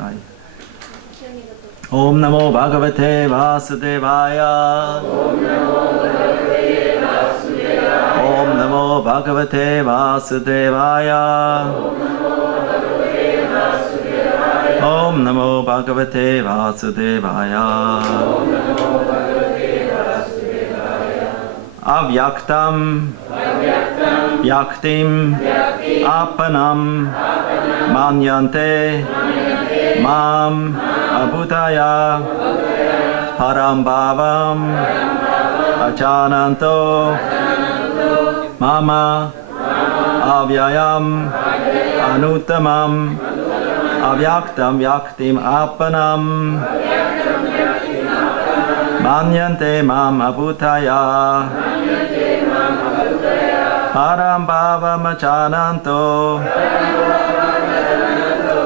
try. Om Namo Bhagavate Vasudevaya. Om Namo Bhagavate Vasudevaya. Om Namo Bhagavate Vasudevaya. Avyaktam Yaktim Apanam Manyante Mam Abhutaya Param Bhavam Ajananto Mama Avyayam Anuttamam Avyaktam Yaktim Apanam Manyante Mam Abhutaya Param Bhavam Ajananto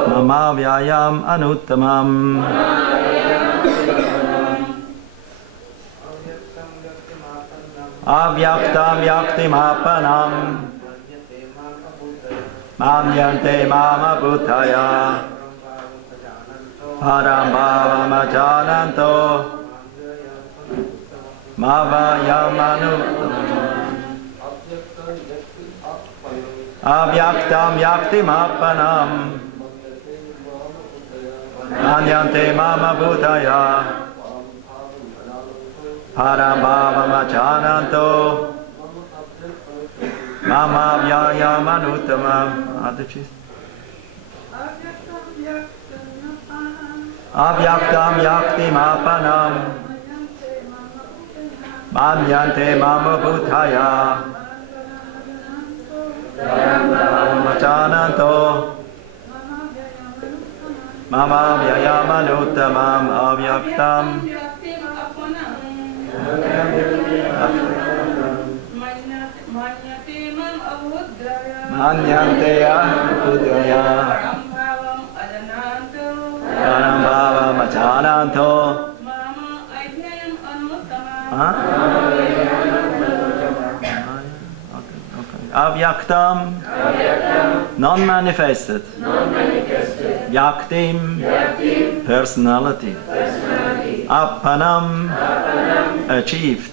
Mama Vyayam Anuttamam. Avyaktam Yaktim Apanam Manyante Mama Bhutaya Param Bhavam Ajananto Mavayam Anuttamam. Avyaktam Yaktim Apanam Manyante Mama Bhutaya Param Bhavam Ajananto Mama Vyayam Anuttamam. Avyaktam Yaktim Apanam Manyante Mama Bhutaya Param Bhavam Ajananto Mama Vyayam Anuttamam. Avyaktam Manyante Abhutaya Param Bhavam Ajananto Avyaktam non-manifested. Yaktim personality. Apanam achieved.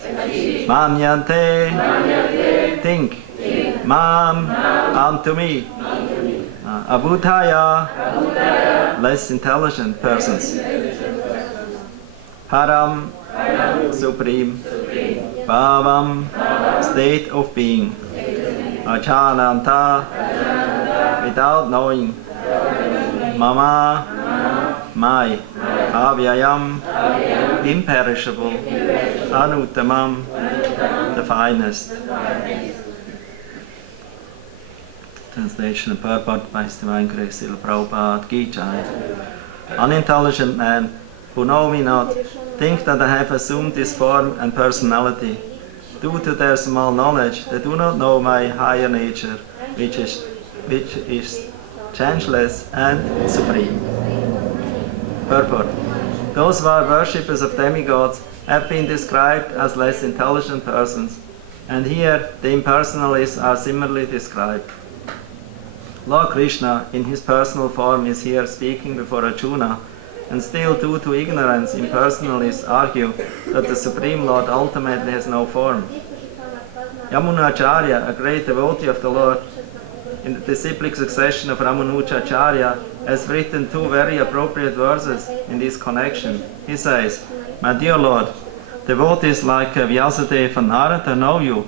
Manyante think. Mam unto me. Abhutaya less intelligent persons. Param supreme. Bhavam state of being. Ajananta without knowing. Mama my. Avyayam imperishable. Anuttamam the finest. Translation and purport by His Divine Grace Srila Prabhupada Ki Jai. Unintelligent men who know me not think that I have assumed this form and personality. Due to their small knowledge, they do not know my higher nature, which is changeless and supreme. Purport. Those who are worshippers of demigods have been described as less intelligent persons, and here the impersonalists are similarly described. Lord Krishna, in his personal form, is here speaking before Arjuna, and still due to ignorance, impersonalists argue that the Supreme Lord ultimately has no form. Yamunacharya, a great devotee of the Lord, in the disciplic succession of Ramanujacharya, has written two very appropriate verses in this connection. He says, "My dear Lord, devotees like Vyasadeva and Narada know you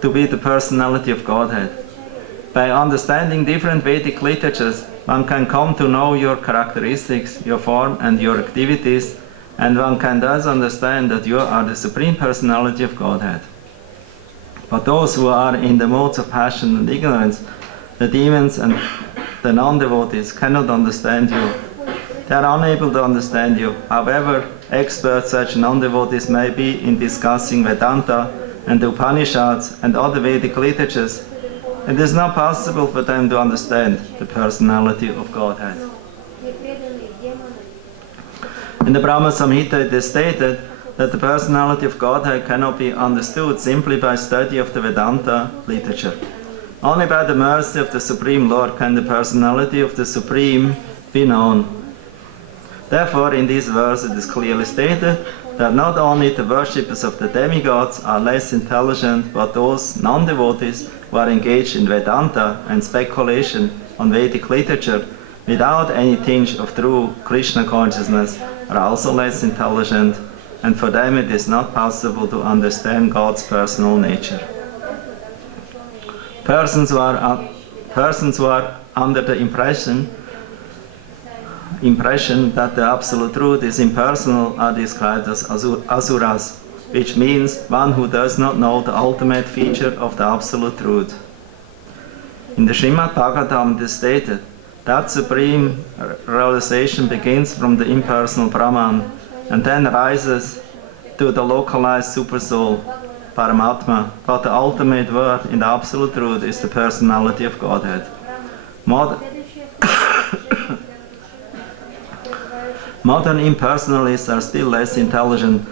to be the personality of Godhead. By understanding different Vedic literatures, one can come to know your characteristics, your form and your activities, and one can thus understand that you are the Supreme Personality of Godhead. But those who are in the modes of passion and ignorance, the demons and the non-devotees, cannot understand you. They are unable to understand you, however expert such non-devotees may be in discussing Vedanta and the Upanishads and other Vedic literatures. It is not possible for them to understand the personality of Godhead." In the Brahma Samhita it is stated that the personality of Godhead cannot be understood simply by study of the Vedanta literature. Only by the mercy of the Supreme Lord can the personality of the Supreme be known. Therefore, in this verse it is clearly stated that not only the worshippers of the demigods are less intelligent, but those non-devotees who are engaged in Vedanta and speculation on Vedic literature without any tinge of true Krishna consciousness are also less intelligent, and for them it is not possible to understand God's personal nature. Persons who are under the impression that the Absolute Truth is impersonal are described as asuras, which means one who does not know the ultimate feature of the Absolute Truth. In the Srimad Bhagavatam it is stated that supreme realization begins from the impersonal Brahman and then rises to the localized supersoul, Paramatma, but the ultimate word in the Absolute Truth is the personality of Godhead. Modern impersonalists are still less intelligent,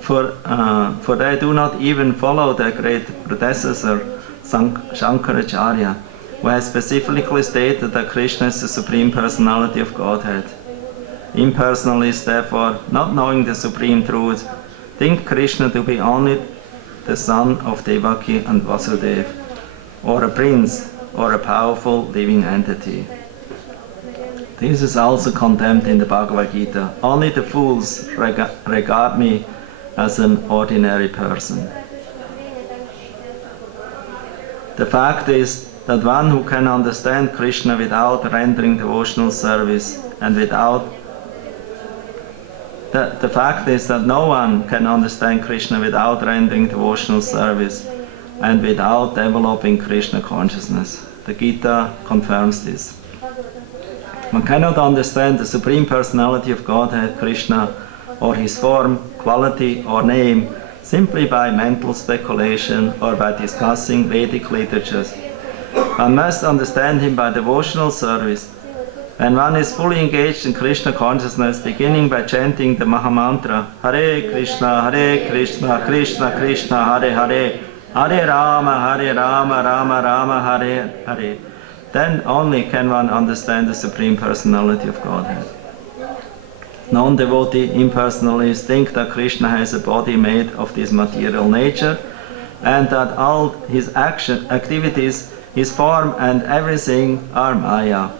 for they do not even follow their great predecessor, Shankaracharya, who has specifically stated that Krishna is the Supreme Personality of Godhead. Impersonalists, therefore, not knowing the Supreme Truth, think Krishna to be only the son of Devaki and Vasudeva, or a prince, or a powerful living entity. This is also condemned in the Bhagavad Gita. Only the fools regard me as an ordinary person. The fact is that one who can understand Krishna without rendering devotional service and without the fact is that no one can understand Krishna without rendering devotional service and without developing Krishna consciousness. The Gita confirms this. One cannot understand the Supreme Personality of Godhead, Krishna, or his form, quality, or name simply by mental speculation or by discussing Vedic literatures. One must understand him by devotional service. When one is fully engaged in Krishna consciousness, beginning by chanting the Mahamantra, Hare Krishna, Krishna Krishna, Hare Hare, Hare Rama, Rama Rama, Hare Hare, then only can one understand the Supreme Personality of Godhead. Non-devotee impersonalists think that Krishna has a body made of this material nature and that all his activities, his form and everything are Maya.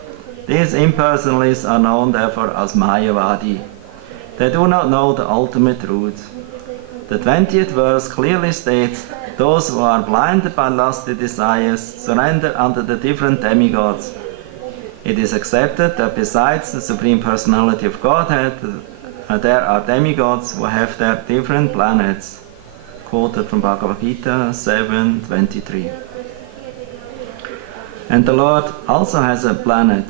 These impersonalists are known therefore as Mayavadi. They do not know the ultimate truth. The 20th verse clearly states, those who are blinded by lusty desires surrender unto the different demigods. It is accepted that besides the Supreme Personality of Godhead, there are demigods who have their different planets. Quoted from Bhagavad Gita 7:23. And the Lord also has a planet.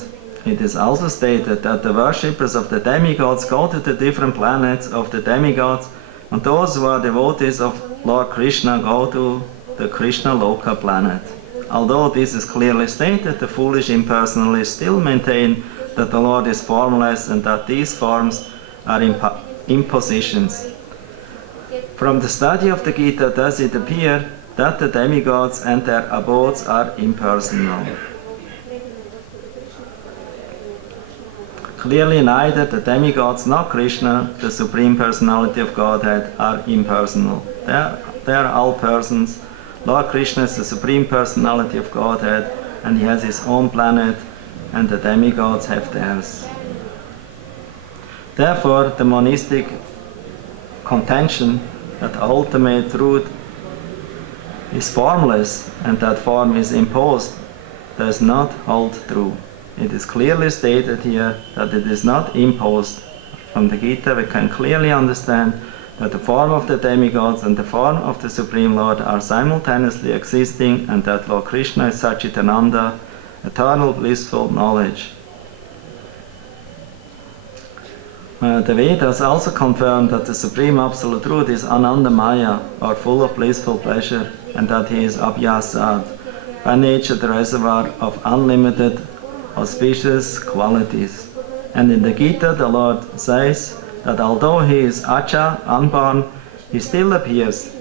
It is also stated that the worshippers of the demigods go to the different planets of the demigods, and those who are devotees of Lord Krishna go to the Krishna Loka planet. Although this is clearly stated, the foolish impersonalists still maintain that the Lord is formless and that these forms are impositions. From the study of the Gita does it appear that the demigods and their abodes are impersonal. Clearly neither the demigods nor Krishna, the Supreme Personality of Godhead, are impersonal. They are all persons. Lord Krishna is the Supreme Personality of Godhead and he has his own planet and the demigods have theirs. Therefore, the monistic contention that the ultimate truth is formless and that form is imposed does not hold true. It is clearly stated here that it is not imposed. From the Gita we can clearly understand that the form of the demigods and the form of the Supreme Lord are simultaneously existing and that Lord Krishna is Satchitananda, eternal blissful knowledge. The Vedas also confirm that the Supreme Absolute Truth is Anandamaya, or full of blissful pleasure, and that he is Abhyasad, by nature the reservoir of unlimited auspicious qualities. And in the Gita the Lord says that although he is Acha, unborn, he still appears.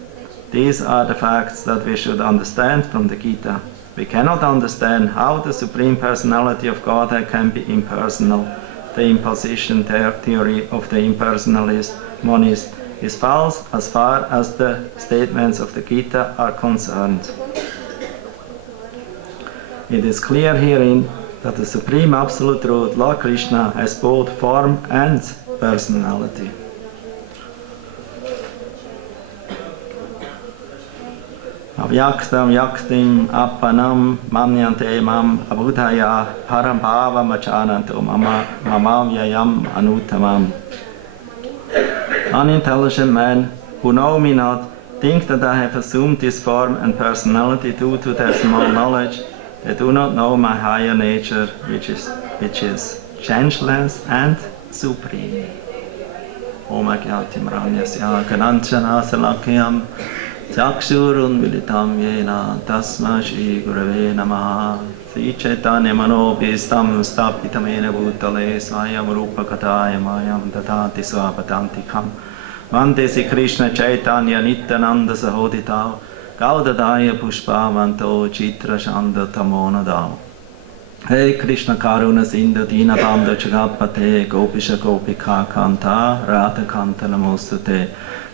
These are the facts that we should understand from the Gita. We cannot understand how the Supreme Personality of Godhead can be impersonal, the imposition theory of the impersonalist monist is false as far as the statements of the Gita are concerned. It is clear herein that the Supreme Absolute Truth, Lord Krishna, has both form and personality. Avyaktam yaktim appanam manyante mam abhudaya parambhava machananto mamavyayam anutamam. Unintelligent men who know me not think that I have assumed this form and personality due to their small knowledge. They do not know my higher nature, which is changeless and supreme. Om Agyatim Ranyasya Kananchana Salakyam Chakshurun Vilitam Yena Tasma Shri Gurave Namaha Sri Chaitanya Manobhistam Stapitamena Bhutale Swayam Rupa Kataya Mayam Tatati Swapatantikam Vande Sri Krishna Chaitanya Nityananda Sahoditav Gaudadaya Pushpavanto Chitra Shanda Tamonadao. Hey Krishna Karuna Sindhu Dina Bandha Chagapate Gopisha Gopika Kanta Radha Kanta Namostate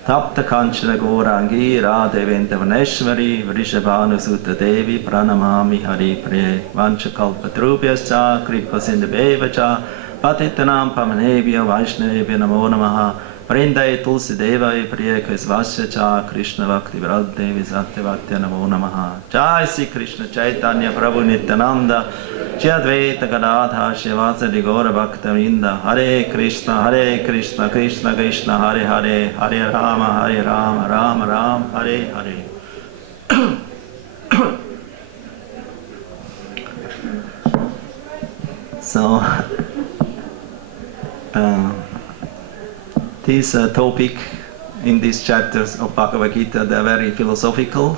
Tapta Kanchana Gorangi Radhe Vendavaneshwari Vrishabhanu Sutta Devi Pranamami Hari Priye Vanchakalpa Trubhyascha Kripa Sindhubevacha Patitanam Pamanebhya Vaishnavebhya Namo Namaha Vrindavan Tulsi Devai Priya Krisvasya Cha Krishna Bhakti Vraddevi Satyavakti Namo Namaha. Jai Sri Krishna Chaitanya Prabhu Nityananda Shri Advaita Gadadhar Shivasadi Gaura Bhakta Vrinda. Hare Krishna Krishna Krishna Hare Hare Hare Rama Rama Rama Hare Hare. So this topic in these chapters of Bhagavad Gita, they are very philosophical.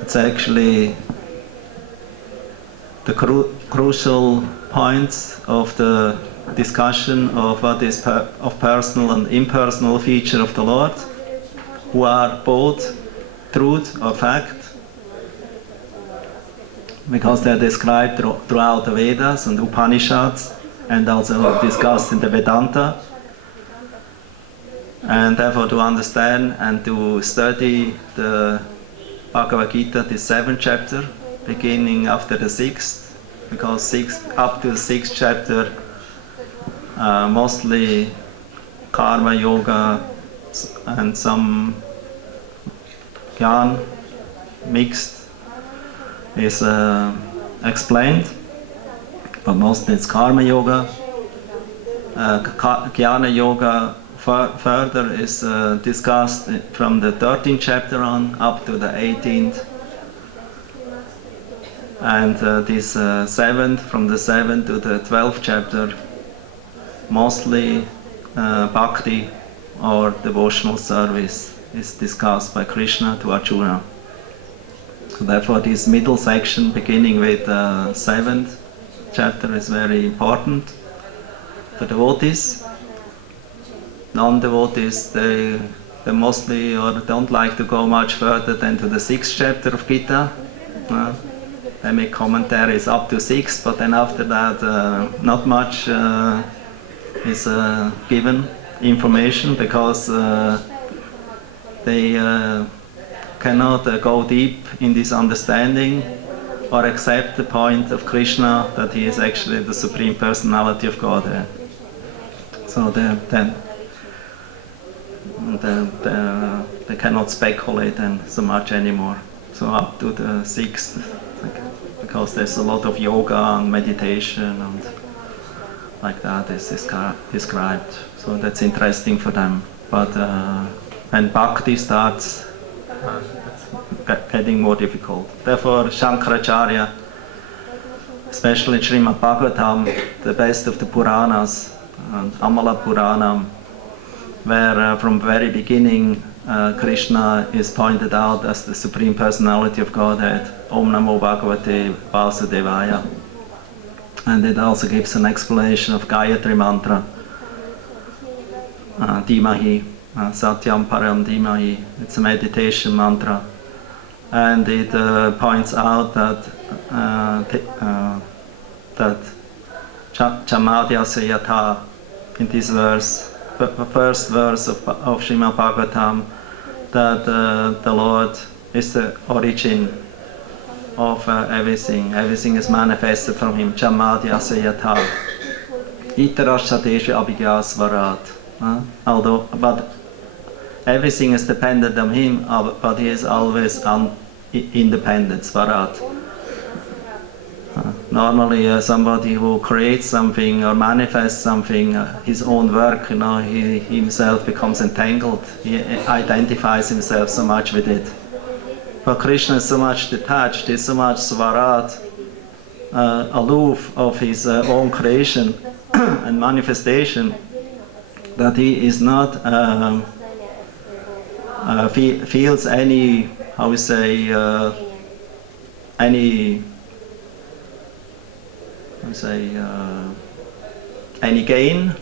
It's actually the crucial points of the discussion of what is of personal and impersonal feature of the Lord, who are both truth or fact, because they are described throughout the Vedas and Upanishads and also discussed in the Vedanta. And therefore, to understand and to study the Bhagavad Gita, the 7th chapter, beginning after the 6th, because up to the 6th chapter, mostly karma yoga and some jnana mixed is explained, but mostly it's karma yoga. Jnana yoga further is discussed from the 13th chapter on up to the 18th, and this 7th, from the 7th to the 12th chapter, mostly bhakti or devotional service is discussed by Krishna to Arjuna. So therefore this middle section beginning with the 7th chapter is very important for devotees. Non-devotees, they mostly or don't like to go much further than to the 6th chapter of Gita. They make commentaries up to 6, but then after that not much is given information, because they cannot go deep in this understanding or accept the point of Krishna that he is actually the Supreme Personality of Godhead. So they cannot speculate so much anymore. So up to the 6th, because there's a lot of yoga and meditation and like that is described. So that's interesting for them. But when bhakti starts, it's getting more difficult. Therefore, Shankaracharya, especially Srimad Bhagavatam, the best of the Puranas, and Amala Puranam, where from the very beginning Krishna is pointed out as the Supreme Personality of Godhead, Om Namo Bhagavate Vasudevaya. And it also gives an explanation of Gayatri Mantra, Dhimahi, Satyam Param Dhimahi. It's a meditation mantra. And it points out that Chamadhyasya yatha, in this verse, the first verse of Srimad Bhagavatam, that the Lord is the origin of everything. Everything is manifested from Him. Chamadhyasya yatha. Itarashadesha abhigyasvarat. But everything is dependent on Him, but He is always independent. Svarat. Normally, somebody who creates something or manifests something, his own work, he himself becomes entangled. He identifies himself so much with it. But Krishna is so much detached, is so much svarat, aloof of his own creation and manifestation, that he is not feels any, how we say, any gain,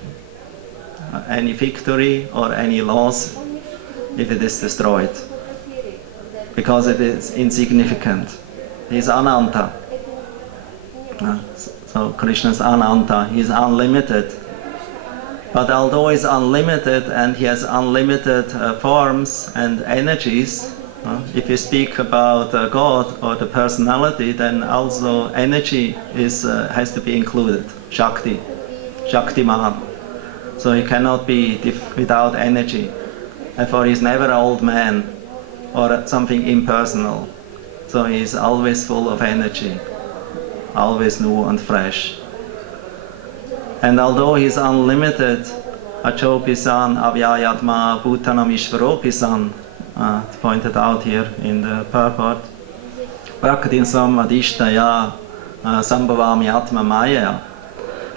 any victory, or any loss if it is destroyed, because it is insignificant. He is Ananta. So Krishna is Ananta, he is unlimited. But although he is unlimited and he has unlimited forms and energies, if you speak about God or the personality, then also energy has to be included. Shakti, Shaktiman. So he cannot be without energy. Therefore, he is never an old man or something impersonal. So he is always full of energy, always new and fresh. And although he is unlimited, Achopisan, Avyayatma, Bhutanam Ishvaropisan, pointed out here in the purport. Praktin Samadishtaya Sambhavami Atma Maya.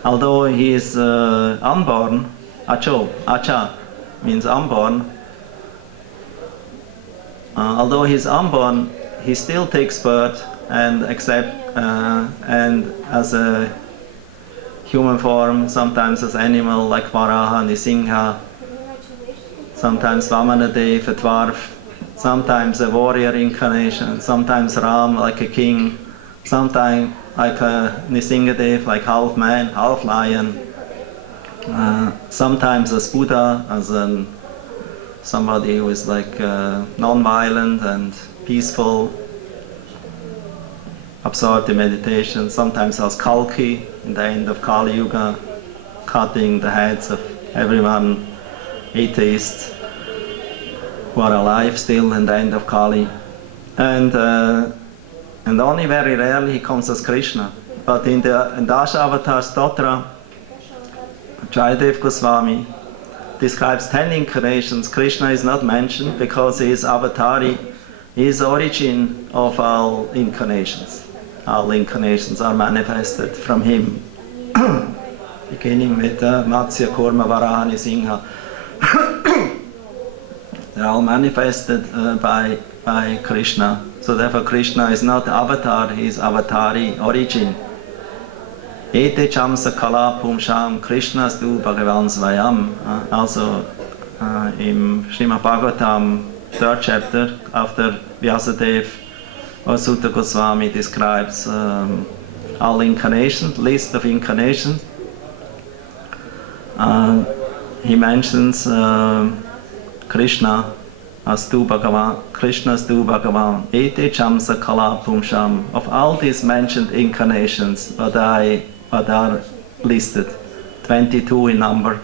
Although he is unborn, Acha means unborn. Although he is unborn, he still takes birth and and as a human form, sometimes as animal like Varaha, Nisingha, sometimes Vamanadev, a dwarf, sometimes a warrior incarnation, sometimes Ram like a king, sometimes like a Nisingadev, like half man, half lion, sometimes as Buddha, as somebody who is like non-violent and peaceful, absorbed in meditation, sometimes as Kalki in the end of Kali Yuga, cutting the heads of everyone, atheists who are alive still in the end of Kali, and only very rarely he comes as Krishna. But in the Dasavatar Stotra, Jayadev Goswami describes 10 incarnations. Krishna is not mentioned because he is avatari, he is origin of all incarnations. All incarnations are manifested from him, beginning with Matsya, Kurma, Varaha, Nisingha. They are all manifested by Krishna. So therefore Krishna is not avatar, he is avatari, origin. Ete chamsa kala pumsham Krishnas tu Bhagavan Svayam. Also in Srimad Bhagavatam, 3rd chapter, after Vyasadeva or Sutta Goswami describes all incarnations, list of incarnations. He mentions Krishna as Tu Bhagavan, Krishna's Tu Bhagavan, Ete Chamsa Kala Pumsham. Of all these mentioned incarnations, what are listed, 22 in number,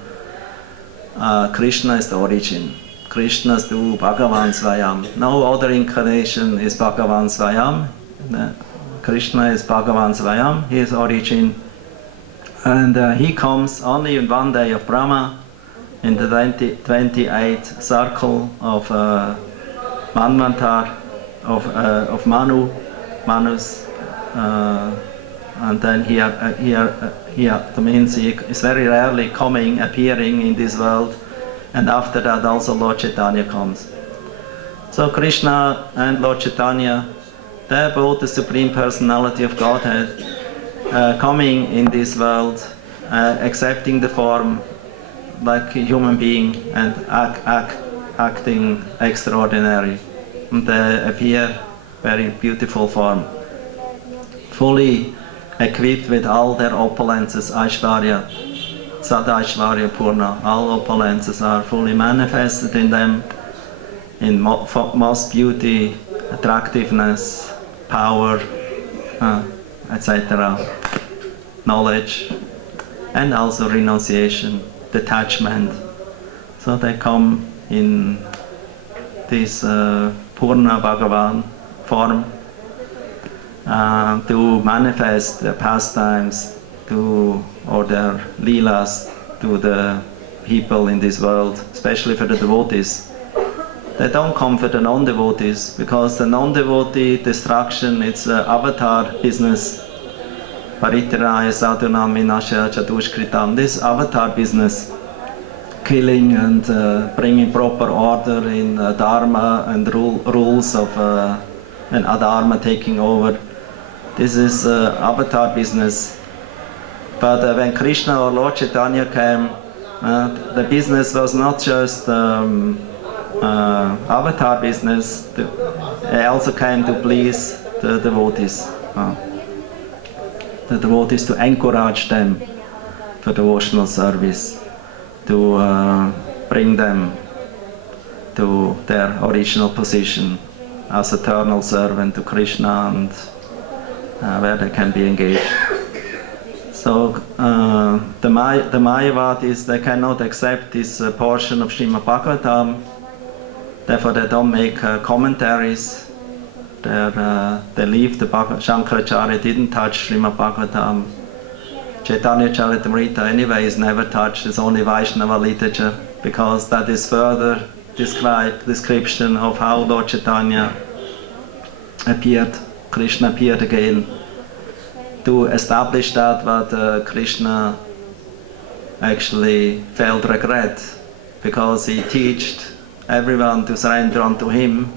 Krishna is the origin. Krishna's Tu Bhagavan Svayam. No other incarnation is Bhagavan Svayam. Krishna is Bhagavan Svayam, he is origin. And he comes only in one day of Brahma, in the 28th circle of Manvantar, of Manus, and then that means he is very rarely appearing in this world, and after that also Lord Chaitanya comes. So Krishna and Lord Chaitanya, they are both the Supreme Personality of Godhead, coming in this world, accepting the form like a human being and acting extraordinary. And they appear very beautiful form, fully equipped with all their opulences, Aishvarya, Sadashvarya Purna. All opulences are fully manifested in them, in most beauty, attractiveness, power, etc. Knowledge, and also renunciation, detachment. So they come in this Purna Bhagavan form to manifest their pastimes or their leelas to the people in this world, especially for the devotees. They don't come for the non-devotees, because the non-devotee destruction, it's avatar business. Paritiraya sadhunam vinashya chatushkritam. This avatar business, killing and bringing proper order in dharma and rules of and adharma taking over. This is avatar business. But when Krishna or Lord Chaitanya came, the business was not just avatar business. They also came to please the devotees. The devotees, to encourage them for devotional service, to bring them to their original position as eternal servant to Krishna, and where they can be engaged. So the Mayavadis, they cannot accept this portion of Srimad Bhagavatam, therefore they don't make commentaries. They leave the Shankaracharya didn't touch Srimad Bhagavatam. Chaitanya Charitamrita anyway is never touched, it's only Vaishnava literature, because that is further description of how Lord Chaitanya appeared, Krishna appeared again, to establish that what Krishna actually felt regret, because he taught everyone to surrender unto him.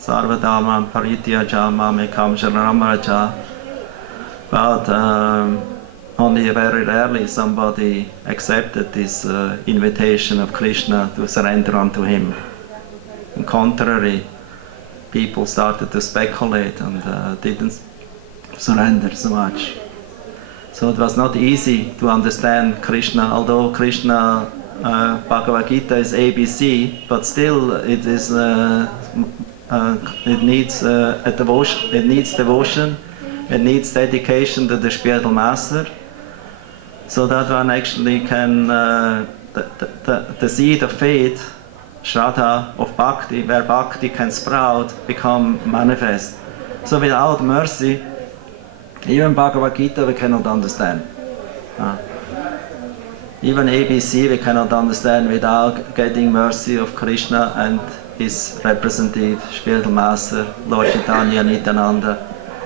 Sarvadhamam parityaja mamekam sharanamraja. But only very rarely somebody accepted this invitation of Krishna to surrender unto him. On contrary, people started to speculate and didn't surrender so much. So it was not easy to understand Krishna, although Krishna Bhagavad Gita is ABC, but still it is it needs a devotion. It needs devotion. It needs dedication to the spiritual master, so that one actually can the seed of faith, Shraddha of Bhakti, where Bhakti can sprout, become manifest. So without mercy, even Bhagavad Gita we cannot understand. Even ABC we cannot understand without getting mercy of Krishna and his representative, spiritual master, Lord Chaitanya Nityananda.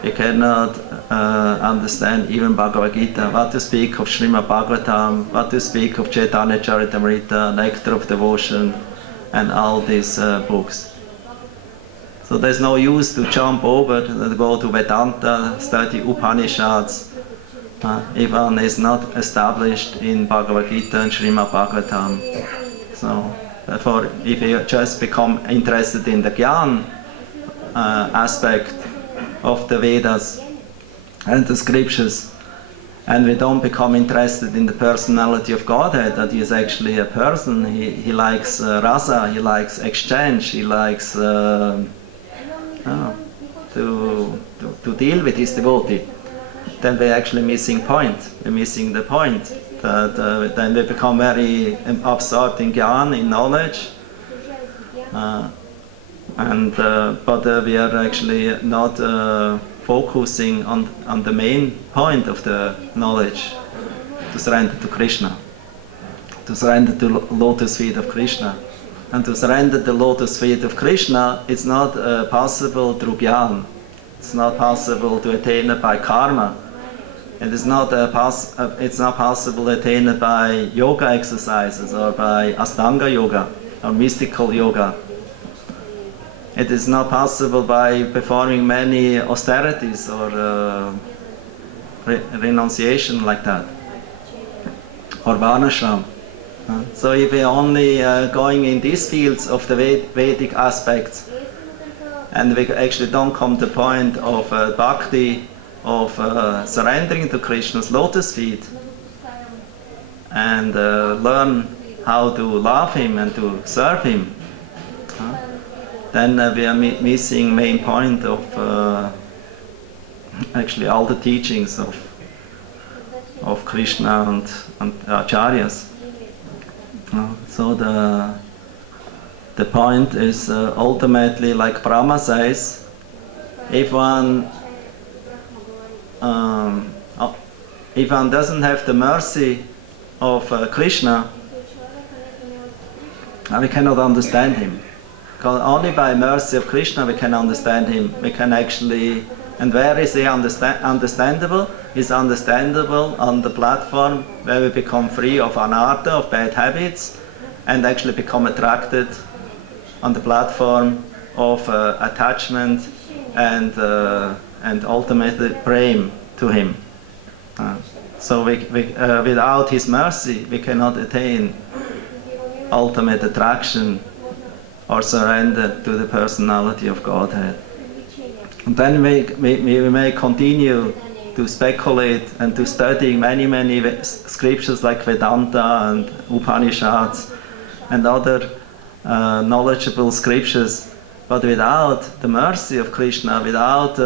We cannot understand even Bhagavad Gita, what to speak of Srimad Bhagavatam, what to speak of Chaitanya Charitamrita, Nectar of Devotion, and all these books. So there's no use to jump over, to go to Vedanta, study Upanishads, if one is not established in Bhagavad Gita and Srimad Bhagavatam. So therefore, if you just become interested in the Gyan aspect of the Vedas and the scriptures, and we don't become interested in the personality of Godhead, that he is actually a person, he likes rasa, he likes exchange, he likes to deal with his devotee, then we're actually missing point. We're missing the point. That then we become very absorbed in Gyan, in knowledge, but we are actually not focusing on the main point of the knowledge, to surrender to Krishna, to surrender to lotus feet of Krishna. And to surrender the lotus feet of Krishna, it's not possible through Gyan. It's not possible to attain it by karma. It is not it's not possible to attain it by yoga exercises or by Astanga yoga or mystical yoga. It is not possible by performing many austerities or renunciation like that, or varnashram. So if we are only going in these fields of the Vedic aspects, and we actually don't come to the point of bhakti of surrendering to Krishna's lotus feet and learn how to love him and to serve him, then we are missing main point of actually all the teachings of Krishna and Acharyas. So the point is ultimately, like Brahma says, if one doesn't have the mercy of Krishna, we cannot understand him. Because only by mercy of Krishna we can understand him. We can actually, and where is he understandable? He's understandable on the platform where we become free of anartha, of bad habits, and actually become attracted on the platform of attachment and ultimately prem to him. So without his mercy we cannot attain ultimate attraction or surrender to the personality of Godhead. And then we may continue to speculate and to study many scriptures like Vedanta and Upanishads and other knowledgeable scriptures, but without the mercy of Krishna, without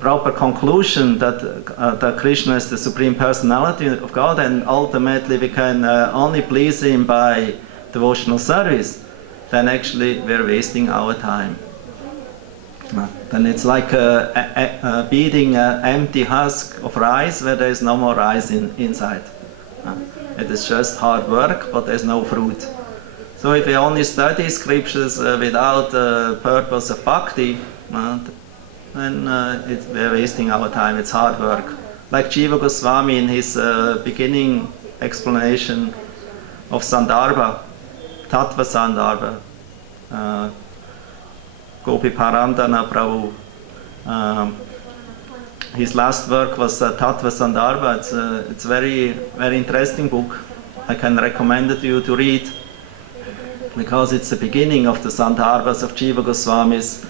proper conclusion that Krishna is the Supreme Personality of God, and ultimately we can only please him by devotional service, then actually we're wasting our time. Then it's like beating an empty husk of rice where there is no more rice inside. It is just hard work, but there's no fruit. So if we only study scriptures without the purpose of bhakti, then we're wasting our time. It's hard work. Like Jiva Goswami in his beginning explanation of Sandarbha, Tattva Sandarbha, Gopi Paramdana Prabhu. His last work was Tattva Sandarbha. It's a very interesting book. I can recommend it to you to read, because it's the beginning of the Sandarbhas of Jiva Goswami's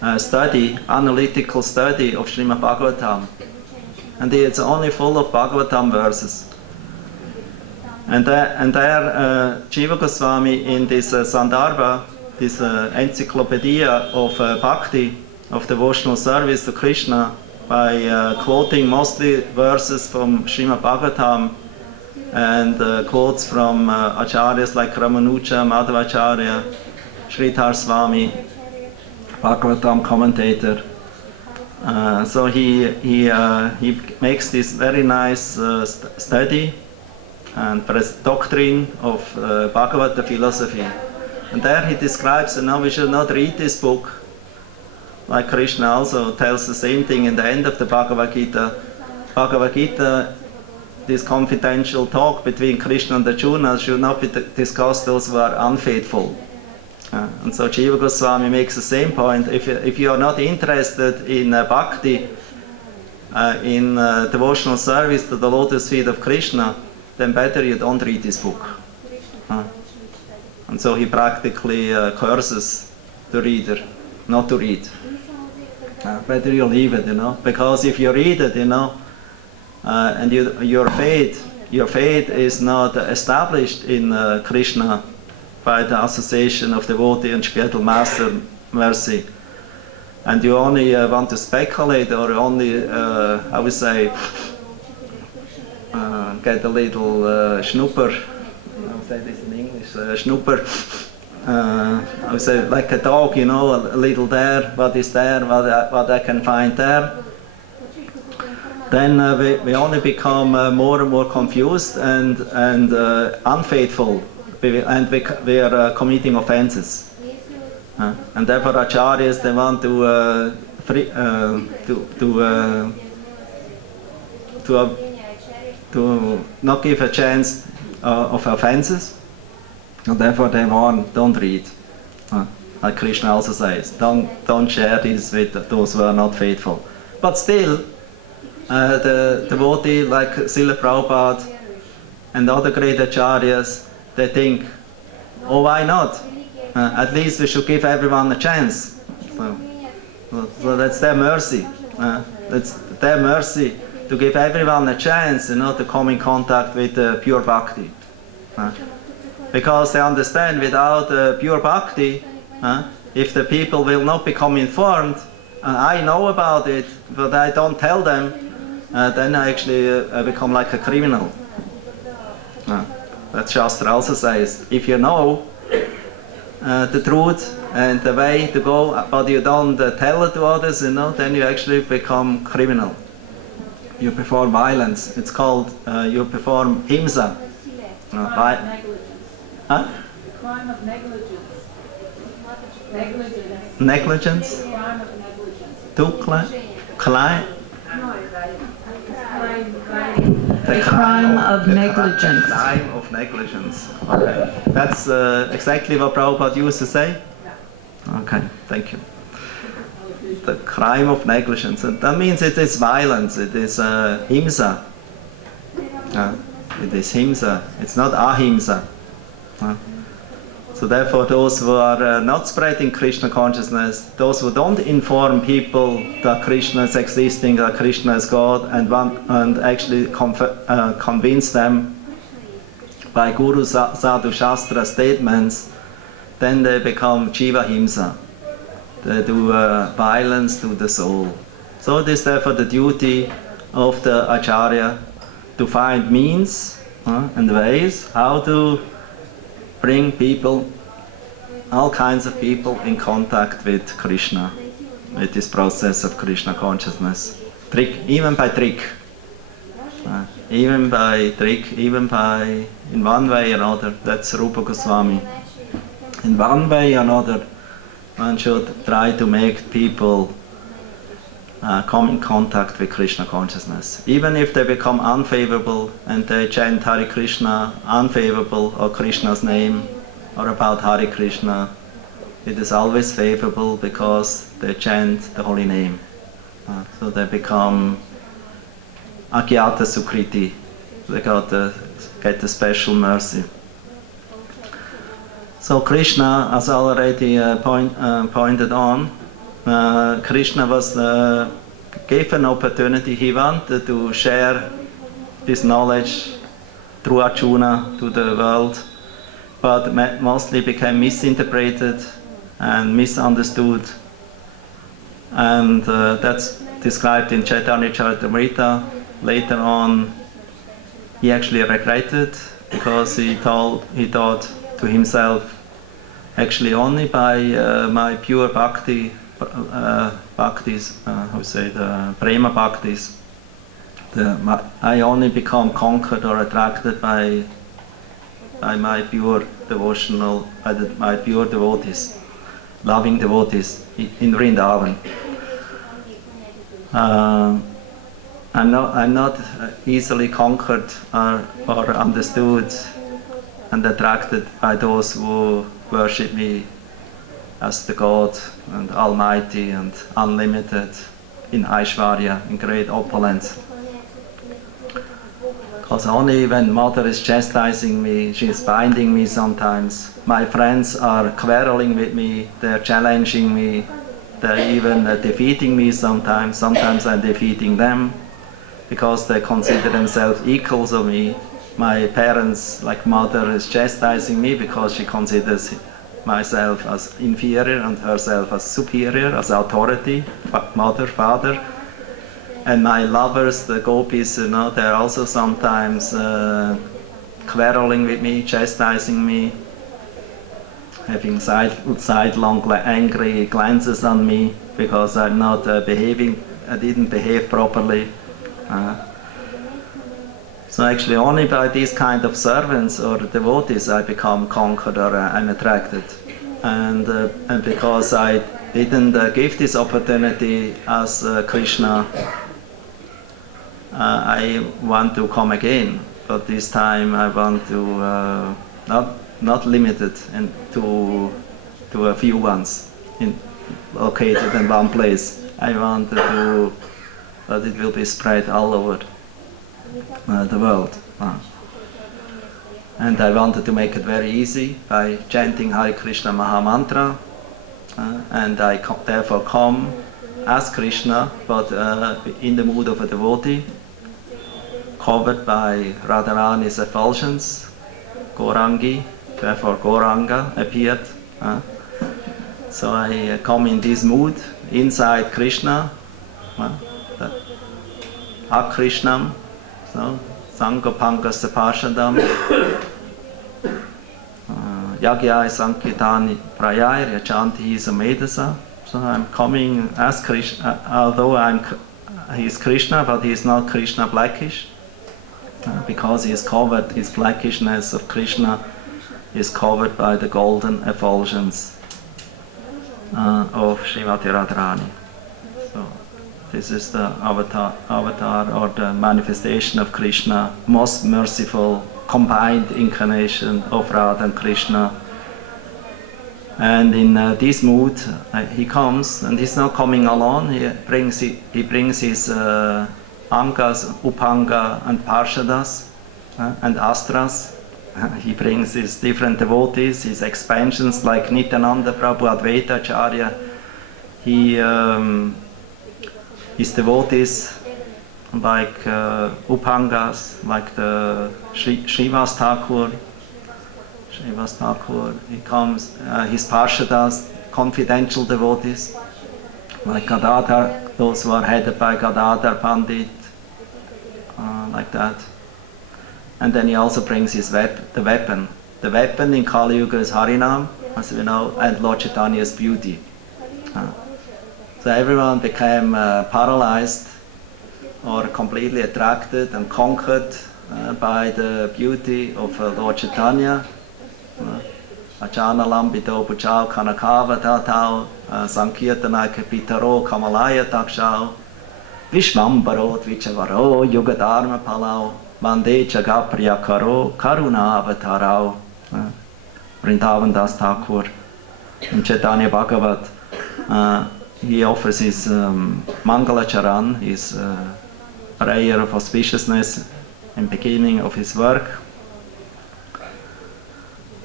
analytical study of Srimad Bhagavatam. And it's only full of Bhagavatam verses. And there Jiva Goswami in this Sandarbha, this encyclopedia of Bhakti, of devotional service to Krishna, by quoting mostly verses from Srimad Bhagavatam and quotes from acharyas like Ramanuja, Madhvacharya, Sridhar Swami, Bhagavatam commentator. So he makes this very nice study and doctrine of Bhagavata philosophy. And there he describes, we should not read this book. Like Krishna also tells the same thing in the end of the Bhagavad Gita. Bhagavad Gita, this confidential talk between Krishna and Arjuna should not be discussed those who are unfaithful. And so Jiva Goswami makes the same point. If you are not interested in bhakti, in devotional service to the lotus feet of Krishna, then better you don't read this book. And so he practically curses the reader not to read. Better you leave it, because if you read it, and your faith is not established in Krishna by the association of devotee and spiritual master mercy, and you only want to speculate or only, I would say, get a little schnupper, I'll say this in English, schnupper, I would say like a dog, a little there, what is there, what I can find there, then we only become more and more confused and unfaithful, and we are committing offenses. And therefore acharyas, they want to not give a chance of offenses, and therefore they warn, don't read. Like Krishna also says, don't share this with those who are not faithful. But still, the devotee like Srila Prabhupada and other great acharyas, they think, oh, why not? At least we should give everyone a chance. So So that's their mercy. That's their mercy to give everyone a chance, to come in contact with pure bhakti. Because they understand without pure bhakti, if the people will not become informed, I know about it, but I don't tell them, then I actually become like a criminal. That Shastra also says, if you know the truth and the way to go, but you don't tell it to others, then you actually become criminal. You perform violence. It's called, you perform himsa. Negligence. Huh? Crime of negligence. Negligence? Crime of negligence. The crime of negligence. The crime of negligence. Okay. That's exactly what Prabhupada used to say? Okay, thank you. The crime of negligence. And that means it is violence, it is himsa. It is himsa, it's not ahimsa. So therefore those who are not spreading Krishna consciousness, those who don't inform people that Krishna is existing, that Krishna is God, and actually convince them by Guru Sadhu Shastra statements, then they become Jiva Himsa. They do violence to the soul. So it is therefore the duty of the Acharya to find means and ways how to bring people, all kinds of people, in contact with Krishna, with this process of Krishna consciousness. Even by trick. Even in one way or another. That's Rupa Goswami. In one way or another, one should try to make people come in contact with Krishna consciousness. Even if they become unfavorable and they chant Hare Krishna unfavorable or Krishna's name or about Hare Krishna, it is always favorable because they chant the holy name. So they become Agyata Sukriti. They get the special mercy. So Krishna, as already pointed on, Krishna was given opportunity. He wanted to share this knowledge through Arjuna to the world, but mostly became misinterpreted and misunderstood. And that's described in Chaitanya Charitamrita. Later on, he actually regretted because he thought to himself, actually only by my pure bhakti, bhaktis, the prema bhaktis, I only become conquered or attracted by my pure devotional, my pure devotees, loving devotees in Vrindavan. I'm not easily conquered or understood and attracted by those who worship me as the God and Almighty and unlimited in Aishwarya, in great opulence. Because only when Mother is chastising me, she is binding me sometimes. My friends are quarreling with me, they're challenging me, they're even defeating me sometimes. Sometimes I'm defeating them because they consider themselves equals of me. My parents, like Mother, is chastising me because she considers myself as inferior and herself as superior, as authority, Mother, Father. And my lovers, the gopis, they're also sometimes quarreling with me, chastising me, having sidelong angry glances on me because I'm not behaving, I didn't behave properly. So actually only by these kind of servants or devotees I become conquered or I'm attracted. And because I didn't give this opportunity as Krishna, I want to come again. But this time I want to not limited and to a few ones located in one place. I want to that it will be spread all over the world. And I wanted to make it very easy by chanting Hare Krishna Maha Mantra, and I therefore come as Krishna, but in the mood of a devotee, covered by Radharani's effulgence, Gaurangi, therefore Gauranga appeared. So I come in this mood, inside Krishna, Akrishnam, so Sangapangas Parshadam, Yagyai Sankirtani Prayai, Yachanti Samedasa. So I'm coming as Krishna, although he's Krishna, but he's not Krishna blackish, because he is covered, his blackishness of Krishna is covered by the golden effulgence of Srimati Radharani. So this is the avatar or the manifestation of Krishna, most merciful combined incarnation of Radha and Krishna. And in this mood he comes, and he's not coming alone. He brings his Angas, Upanga and Parshadas and Astras. He brings his different devotees, his expansions like Nityananda Prabhu Advaita Acharya. His devotees like Upangas, like the Srivas Thakur. He comes, his Parshadas, confidential devotees, like Gadadhar, those who are headed by Gadadhar Pandit, like that. And then he also brings the weapon. The weapon in Kali Yuga is Harinam, as we know, and Lord Chaitanya's beauty. So everyone became paralyzed or completely attracted and conquered by the beauty of Lord Chaitanya. Achana Lambito Puchao Kanakava Tatao Sankirtana Kapitaro Kamalaya Takshao Vishvambaro Dvichavaro Yugadharma Palau Vande Chagapriya Karo Karuna Avatarao. Vrindavan Das Thakur in Chaitanya Bhagavat, he offers his Mangala Charan, his prayer of auspiciousness in beginning of his work,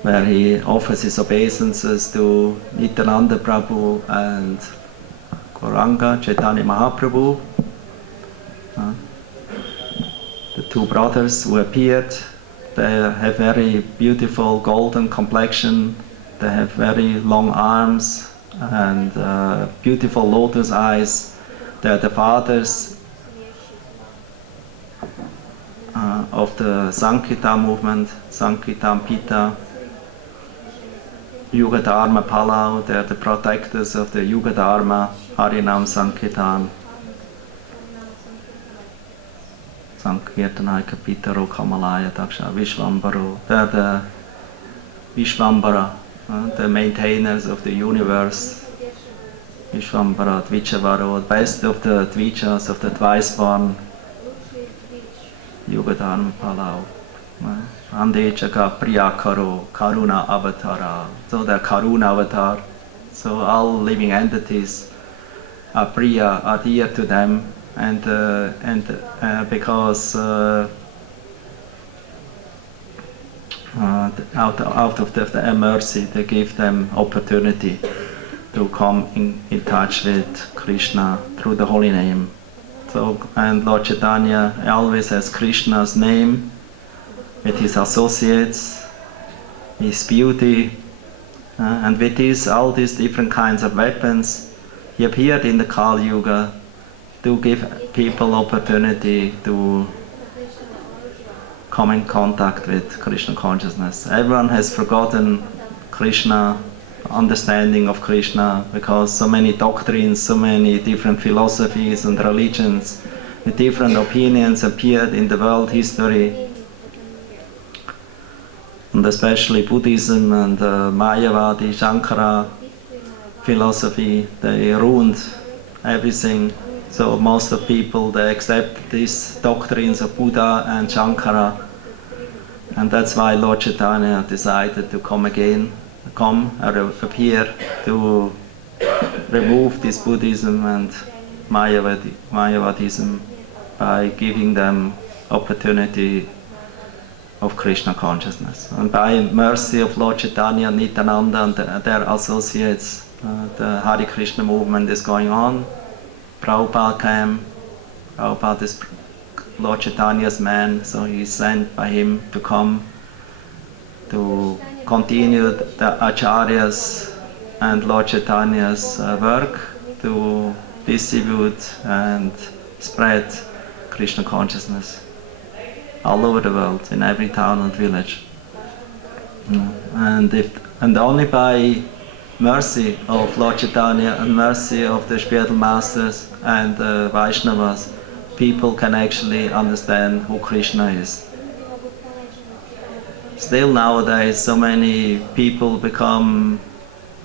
where he offers his obeisances to Nityananda Prabhu and Gauranga, Chaitanya Mahaprabhu, the two brothers who appeared. They have very beautiful golden complexion, they have very long arms and beautiful lotus eyes. They are the fathers of the Sankirtan movement, Sankirtan Pita, Yuga Dharma Palau. They are the protectors of the Yuga Dharma, Harinam Sankirtan. Sankirtanaya Kapitaro Kamalaya Daksha Vishvambaro. They are the Vishvambara, the maintainers of the universe. Vishvambara, Dvichavaro, best of the Dvichas, of the twice born. Yuga Dharma Palau. Andechaka Priyakaro, Karuna Avatara. So they're Karuna Avatar. So all living entities are Priya, are dear to them, and because out of their mercy, they give them opportunity to come in touch with Krishna through the holy name. So, and Lord Chaitanya always has Krishna's name with his associates, his beauty, and with all these different kinds of weapons, he appeared in the Kali Yuga to give people opportunity to come in contact with Krishna consciousness. Everyone has forgotten Krishna, understanding of Krishna, because so many doctrines, so many different philosophies and religions with different opinions appeared in the world history. And especially Buddhism and Mayavadi, Shankara philosophy, they ruined everything. So most of people, they accept these doctrines of Buddha and Shankara. And that's why Lord Chaitanya decided to appear to remove this Buddhism and Mayavadism by giving them opportunity of Krishna consciousness. And by mercy of Lord Chaitanya, Nityananda and their associates, the Hare Krishna movement is going on Prabhupada came. Prabhupada is Lord Chaitanya's man, so he is sent by him to come to continue the Acharyas and Lord Chaitanya's work to distribute and spread Krishna consciousness all over the world, in every town and village. And only by mercy of Lord Chaitanya and mercy of the spiritual masters and the Vaishnavas, people can actually understand who Krishna is. Still nowadays, so many people become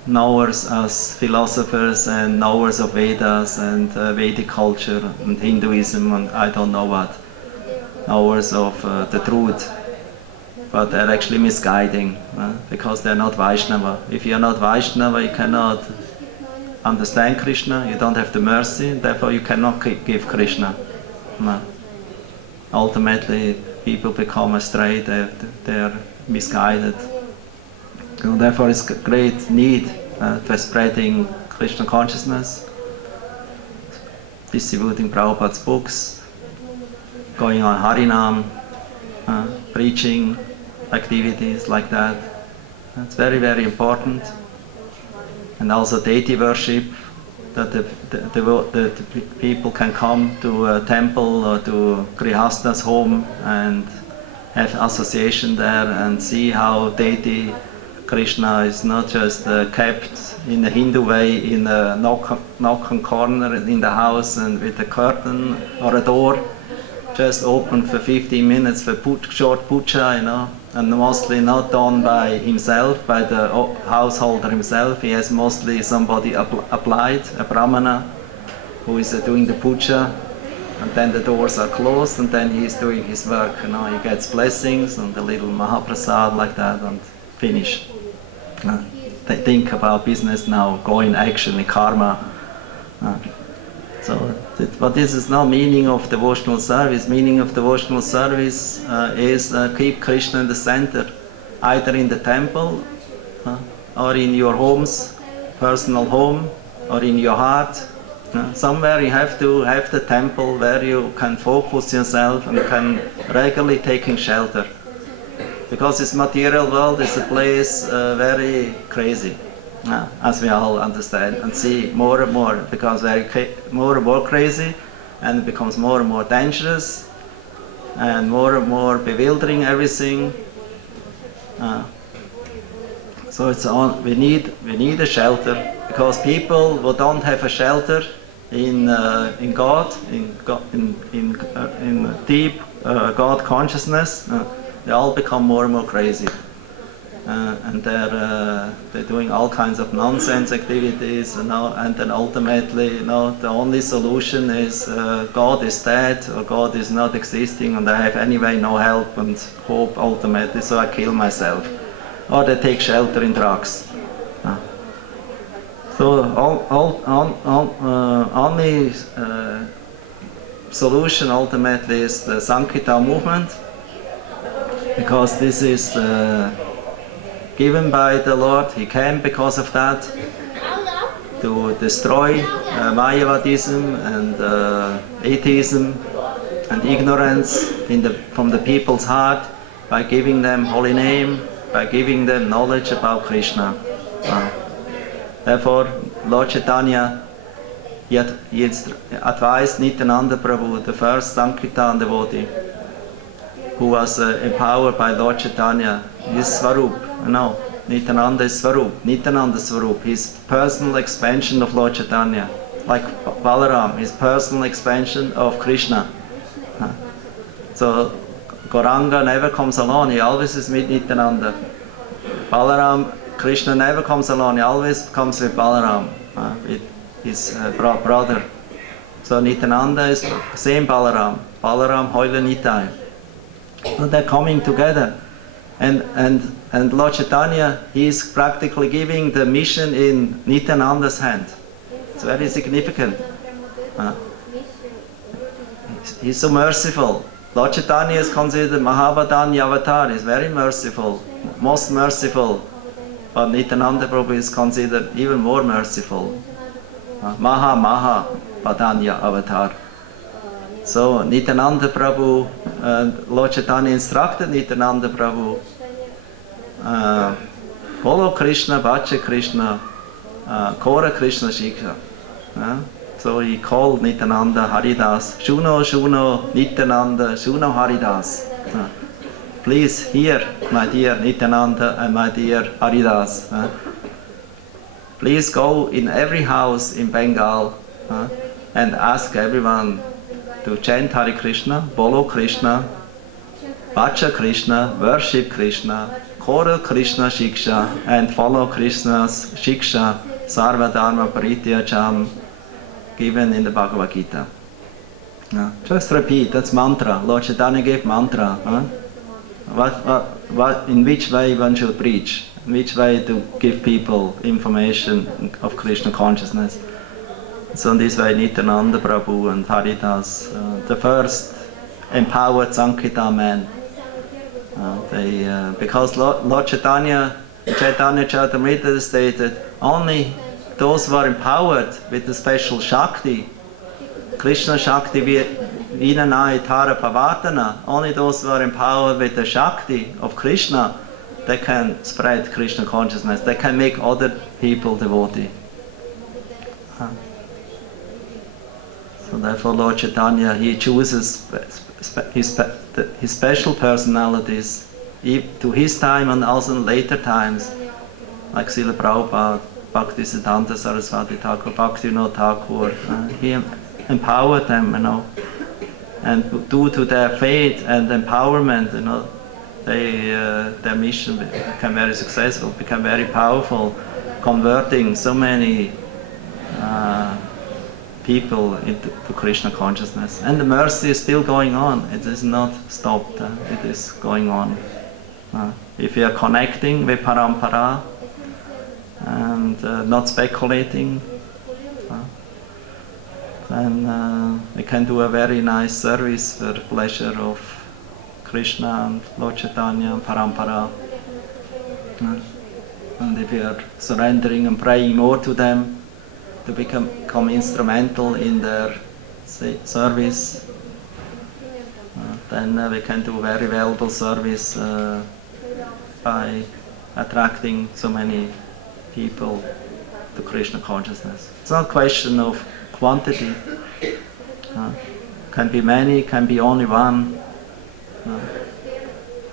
knowers as philosophers and knowers of Vedas and Vedic culture and Hinduism and I don't know what, knowers of the truth, but they're actually misguiding because they're not Vaishnava. If you're not Vaishnava, you cannot understand Krishna, you don't have the mercy, therefore you cannot give Krishna. Ultimately, people become astray, they're misguided. So therefore, it's a great need for spreading Krishna consciousness, distributing Prabhupada's books, going on Harinam, preaching activities like that. It's very, very important. And also deity worship, that the people can come to a temple or to Grihasta's home and have association there and see how deity Krishna is not just kept in a Hindu way in a nook corner in the house and with a curtain or a door, just open for 15 minutes for short puja, and mostly not done by himself, by the householder himself. He has mostly somebody applied, a brahmana, who is doing the puja, and then the doors are closed, and then he is doing his work. He gets blessings and a little mahaprasad like that, and finish. They think about business now, go in action, in karma. But this is not meaning of devotional service. Meaning of devotional service is keep Krishna in the center, either in the temple or in your homes, personal home, or in your heart. Somewhere you have to have the temple where you can focus yourself and can regularly taking shelter. Because this material world is a place very crazy. As we all understand and see more and more, it becomes more and more crazy, and it becomes more and more dangerous and more bewildering everything. So it's on. We need a shelter, because people who don't have a shelter in God, in deep God consciousness, they all become more and more crazy. And they're doing all kinds of nonsense activities, and then ultimately, the only solution is God is dead or God is not existing, and I have anyway no help and hope ultimately, so I kill myself, or they take shelter in drugs. So only solution ultimately is the Sankirtan movement, because this is given by the Lord. He came because of that, to destroy Mayavadism and atheism and ignorance from the people's heart, by giving them holy name, by giving them knowledge about Krishna. Therefore, Lord Chaitanya, he advised Nityananda Prabhu, the first Sankirtan devotee, who was empowered by Lord Chaitanya, his Swarup. Nityananda is Swarup, Nityananda Swarup, his personal expansion of Lord Chaitanya, like Balaram, his personal expansion of Krishna. So Gauranga never comes alone, he always is with Nityananda. Balaram, Krishna never comes alone, he always comes with Balaram, with his brother. So Nityananda is same Balaram, Hoyle Nitai. So they're coming together. And Lord Chaitanya, he is practically giving the mission in Nityananda's hand. It's very significant. He's so merciful. Lord Chaitanya is considered Mahavadanya Avatar. He's very merciful, most merciful. But Nityananda Prabhu is considered even more merciful. Maha. Padanya avatar. So Nityananda Prabhu, Lord Chaitanya instructed Nityananda Prabhu, follow Krishna, Bhaja Krishna, Kora Krishna Shiksha. So he called Nityananda Haridas. Shuno, Shuno, Nityananda, Shuno Haridas. Please hear, my dear Nityananda and my dear Haridas. Please go in every house in Bengal and ask everyone to chant Hare Krishna, follow Krishna, Bhaja Krishna, worship Krishna, Kora Krishna Shiksha, and follow Krishna's Shiksha, Sarva Dharma Parityajam, given in the Bhagavad Gita. Just repeat, that's mantra. Lord Chaitanya gave mantra. In which way one should preach, in which way to give people information of Krishna consciousness. So in this way Nityananda Prabhu and Haridas, the first empowered Sankirtan men, because Lord Chaitanya Charitamrita stated, only those who are empowered with the special Shakti, Krishna Shakti Vinana Itara Pavatana, only those who are empowered with the Shakti of Krishna, they can spread Krishna consciousness, they can make other people devotee. So therefore Lord Chaitanya, he chooses his special personalities to his time and also in later times, like Srila Prabhupada, Bhaktisiddhanta Saraswati Thakur, Bhaktivinoda Thakur. He empowered them, and due to their faith and empowerment, their mission became very successful, became very powerful, converting so many people into Krishna consciousness. And the mercy is still going on. It is not stopped. It is going on. If we are connecting with Parampara and not speculating, then we can do a very nice service for the pleasure of Krishna and Lord Chaitanya and Parampara. And if we are surrendering and praying more to them, to become instrumental in their service, then we can do very valuable service by attracting so many people to Krishna consciousness. It's not a question of quantity. Can be many, can be only one.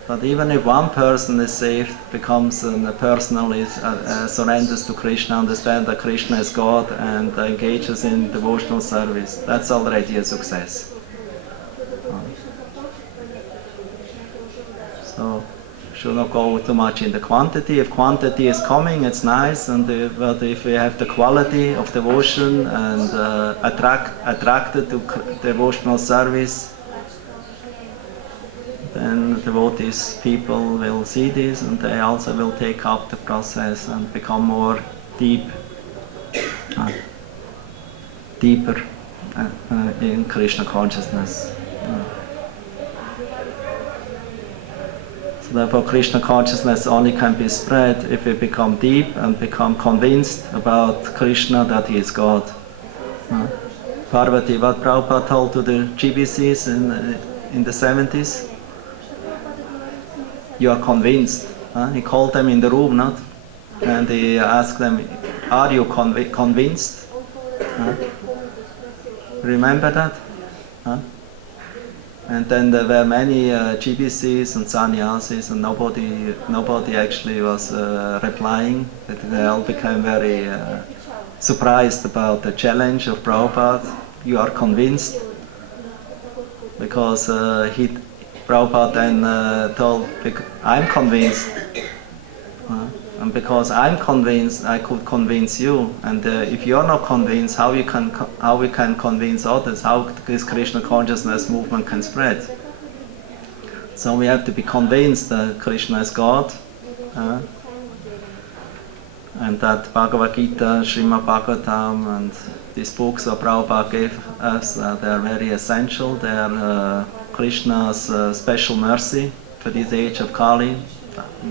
But even if one person is saved, becomes personally surrenders to Krishna, understands that Krishna is God and engages in devotional service, that's already a success. So, should not go too much in the quantity. If quantity is coming, it's nice, but if we have the quality of devotion and attracted to devotional service, then devotees, people will see this and they also will take up the process and become more deeper in Krishna consciousness. So therefore Krishna consciousness only can be spread if we become deep and become convinced about Krishna, that he is God. Parvati, what Prabhupada told to the GBCs in the 70s, you are convinced. He called them in the room, not? And he asked them, are you convinced? Remember that? And then there were many GBCs and sannyasis, and nobody actually was replying. They all became very surprised about the challenge of Prabhupada. You are convinced? Because Prabhupada then told, I'm convinced. And because I'm convinced, I could convince you. And if you're not convinced, how we can convince others? How this Krishna consciousness movement can spread? So we have to be convinced that Krishna is God, and that Bhagavad Gita, Srimad Bhagavatam, and these books that Prabhupada gave us, they are very essential. They are Krishna's special mercy for this age of Kali,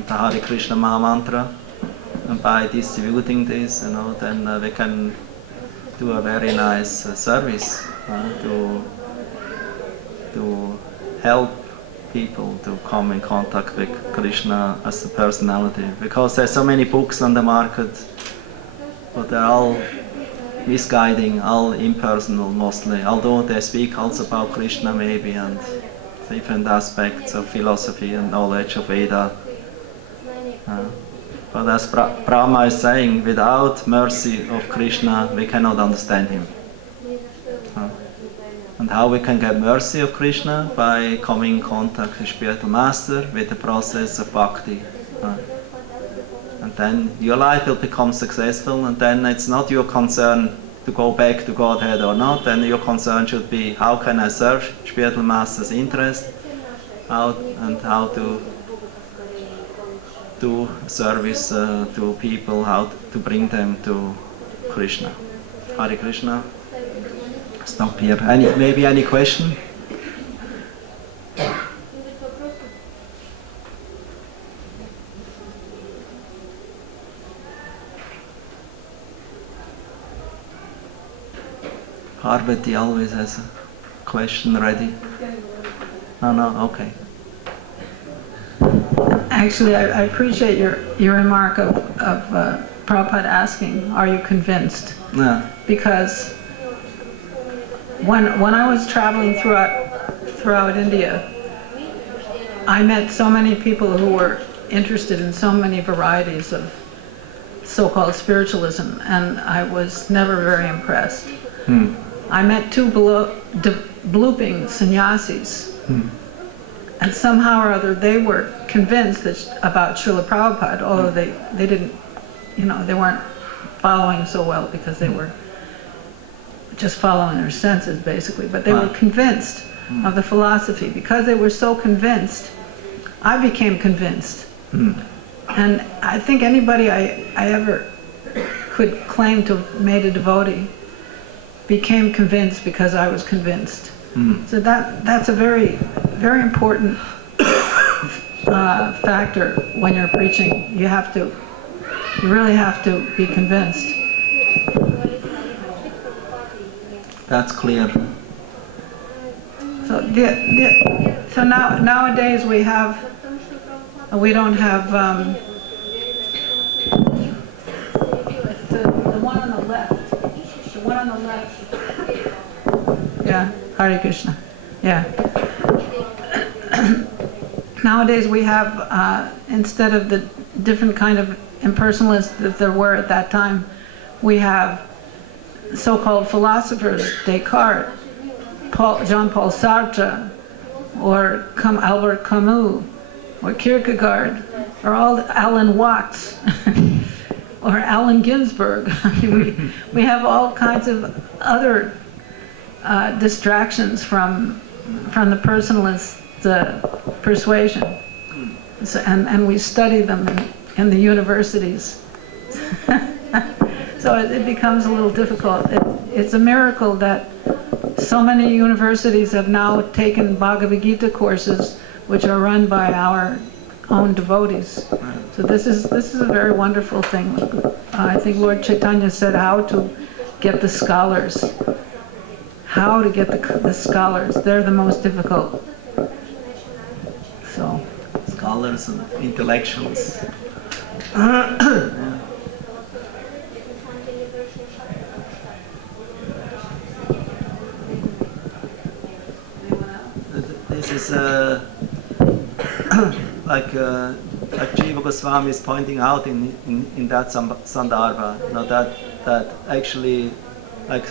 the Hare Krishna Maha Mantra. And by distributing this, then we can do a very nice service to help people to come in contact with Krishna as a personality. Because there's so many books on the market, but they're all misguiding, all impersonal mostly, although they speak also about Krishna maybe and different aspects of philosophy and knowledge of Veda. But as Brahma is saying, without mercy of Krishna we cannot understand him. And how we can get mercy of Krishna? By coming in contact with spiritual master, with the process of bhakti. And then your life will become successful, and then it's not your concern to go back to Godhead or not. Then your concern should be, how can I serve spiritual master's interest, how to do service to people, how to bring them to Krishna. Hare Krishna. Stop here. Maybe any question? Parvati always has a question ready. No, okay. Actually, I appreciate your remark of Prabhupada asking, are you convinced? Yeah. Because when I was traveling throughout India, I met so many people who were interested in so many varieties of so-called spiritualism, and I was never very impressed. I met two blooping sannyasis, and somehow or other they were convinced about Srila Prabhupada, although they didn't, they weren't following so well because they were just following their senses basically, but they were convinced of the philosophy. Because they were so convinced, I became convinced. And I think anybody I ever could claim to have made a devotee became convinced because I was convinced. So that's a very, very important factor when you're preaching. You really have to be convinced. That's clear. So so nowadays we don't have the one on the left. The one on the left. Yeah, Hare Krishna. Yeah. Nowadays we have, instead of the different kind of impersonalists that there were at that time, we have so-called philosophers, Descartes, Jean-Paul Sartre, or Albert Camus, or Kierkegaard, or Alan Watts, or Allen Ginsberg. we have all kinds of other distractions from the personalist persuasion, and we study them in the universities. So it becomes a little difficult. It's a miracle that so many universities have now taken Bhagavad Gita courses, which are run by our own devotees. So this is a very wonderful thing. I think Lord Chaitanya said how to get the scholars. How to get the scholars. They're the most difficult. So Scholars and intellectuals. This is like Jiva Goswami is pointing out in that Sandarbha, that actually like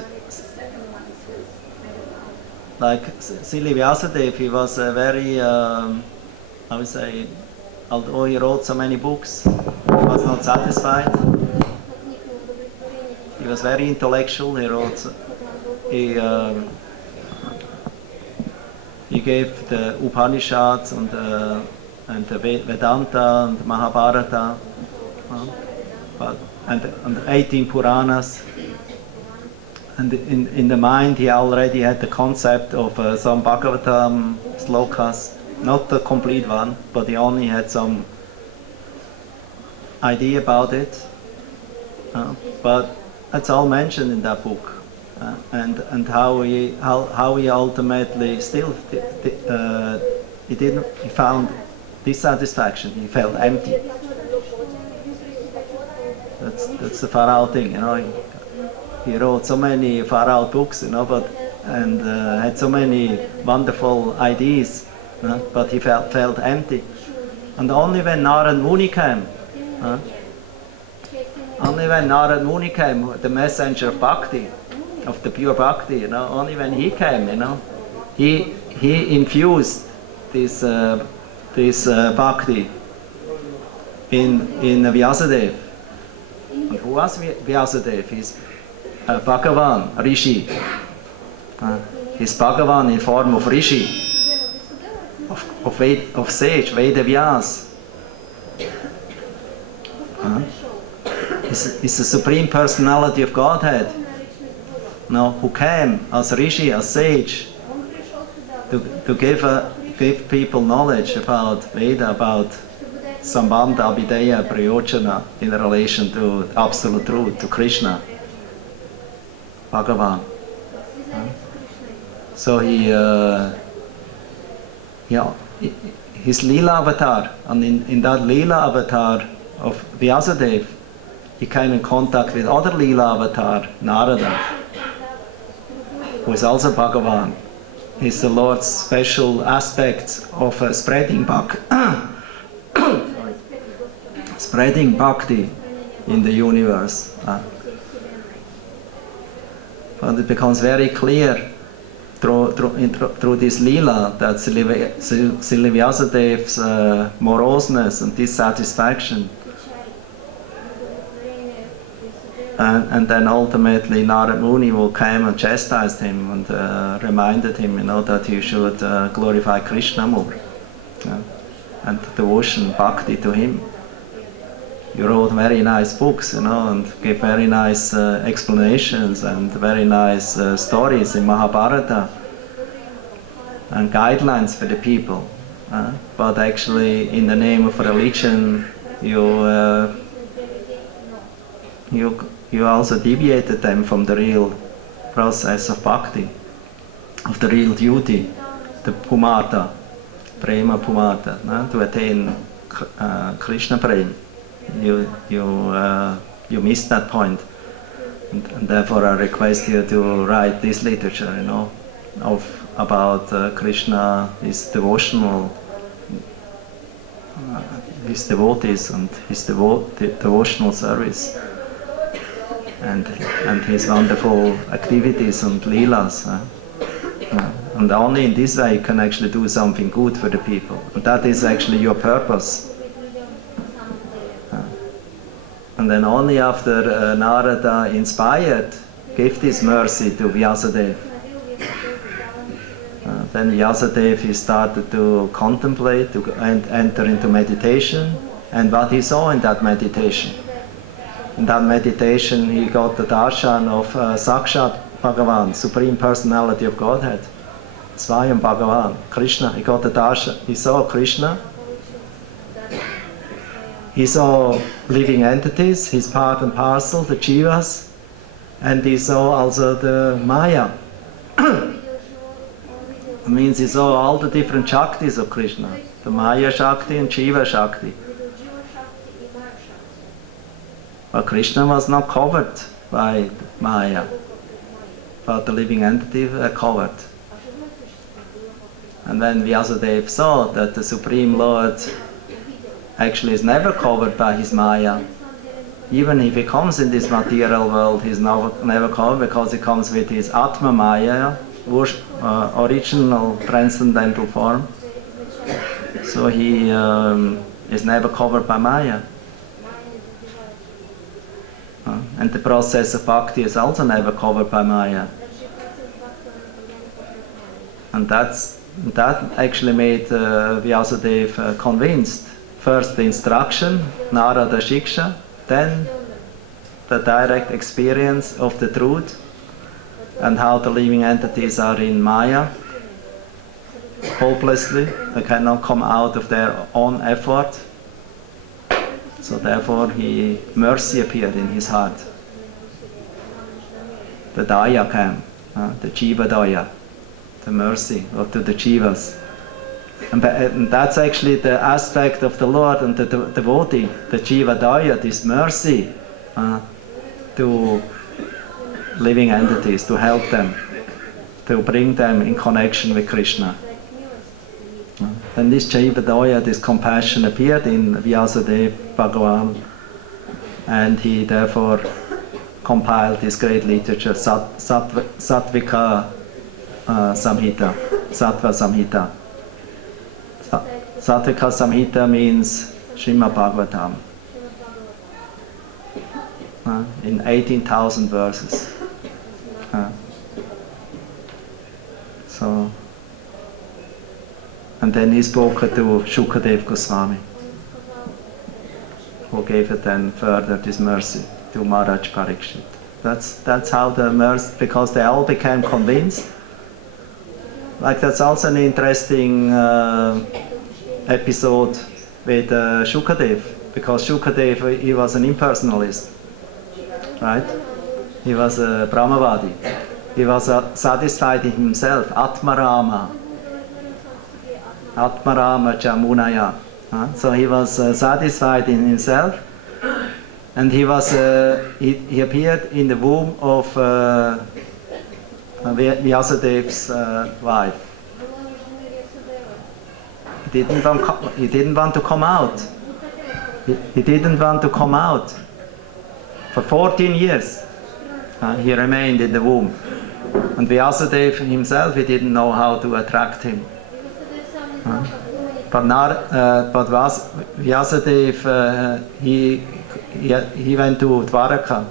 Srila Vyasadeva, he was a very, I would say, although he wrote so many books, he was not satisfied. He was very intellectual. He gave the Upanishads and the Vedanta and Mahabharata, and 18 Puranas. And in the mind he already had the concept of some Bhagavatam slokas, not the complete one, but he only had some idea about it. But It's all mentioned in that book, and how he ultimately still he found dissatisfaction. He felt empty. That's the far out thing, you know. He wrote so many far out books, you know, and had so many wonderful ideas, but he felt empty. And only when Narad Muni came, the messenger of Bhakti, of the pure Bhakti, you know, only when he came, you know, he infused this Bhakti in Vyasadeva. And who was Vyasadeva? He's Bhagavan, Rishi. He's Bhagavan in form of Rishi, of sage, Veda Vyas. He's the Supreme Personality of Godhead, who came as Rishi, as sage, to give people knowledge about Veda, about Sambandha, Abhideya, Prayojana in relation to absolute truth, to Krishna, Bhagavan. So his Leela avatar, and in that Leela avatar of Vyasadeva, he came in contact with other Leela avatar, Narada, who is also Bhagavan. He's the Lord's special aspect of spreading bhakti in the universe. But it becomes very clear through this Leela that Srila Vyasadeva's moroseness and dissatisfaction, and then ultimately Narad Muni will come and chastised him and reminded him, you know, that he should glorify Krishna more, and devotion, bhakti to him. You wrote very nice books, you know, and gave very nice explanations and very nice stories in Mahabharata and guidelines for the people. But actually, in the name of religion, you also deviated them from the real process of bhakti, of the real duty, the pumata, prema pumata, to attain Krishna prema. You missed that point, and therefore I request you to write this literature, you know, about Krishna, his devotional, his devotees and his devotional service, and his wonderful activities and leelas. And only in this way you can actually do something good for the people. And that is actually your purpose. And then only after Narada inspired, gave this mercy to Vyasadeva. Then Vyasadeva, he started to contemplate, to enter into meditation, and what he saw in that meditation. In that meditation he got the darshan of Sakshat Bhagavan, Supreme Personality of Godhead. Swayam Bhagavan, Krishna. He got the darshan, he saw Krishna. He saw living entities, his part and parcel, the jivas, and he saw also the Maya. It means he saw all the different Shaktis of Krishna, the Maya Shakti and Jiva Shakti. But Krishna was not covered by Maya, but the living entities were covered. And when Vyasadeva saw that the Supreme Lord actually is never covered by his Maya, even if he comes in this material world, he's never covered, because he comes with his Atma Maya, original transcendental form. So he is never covered by Maya. And the process of bhakti is also never covered by Maya. And that actually made Vyasadeva convinced. First the instruction, Narada Shiksha, then the direct experience of the truth and how the living entities are in Maya, hopelessly. They cannot come out of their own effort. So therefore mercy appeared in his heart. the Daya came, the Jiva Daya, the mercy of the Jivas. And that's actually the aspect of the Lord and the devotee, the Jiva Daya, this mercy to living entities, to help them, to bring them in connection with Krishna. Then this Jiva Daya, this compassion appeared in Vyasadeva Bhagavan, and he therefore compiled this great literature, Sattvika Samhita, Sattva Samhita. Sattvika Samhita means Srimad Bhagavatam, in 18,000 verses. And then he spoke to Shukadeva Goswami, who gave it then further this mercy to Maharaj Parikshit. That's how the mercy, because they all became convinced. Like that's also an interesting episode with Shukadev, because Shukadev, he was an impersonalist, right? He was a Brahmavadi. He was satisfied in himself, Atmarama Jamunaya. So he was satisfied in himself, and he was he appeared in the womb of Vyasadev's wife. He didn't want to come out. He didn't want to come out. For 14 years he remained in the womb. And Vyasadeva himself, he didn't know how to attract him. But Vyasadeva, he went to Dwaraka.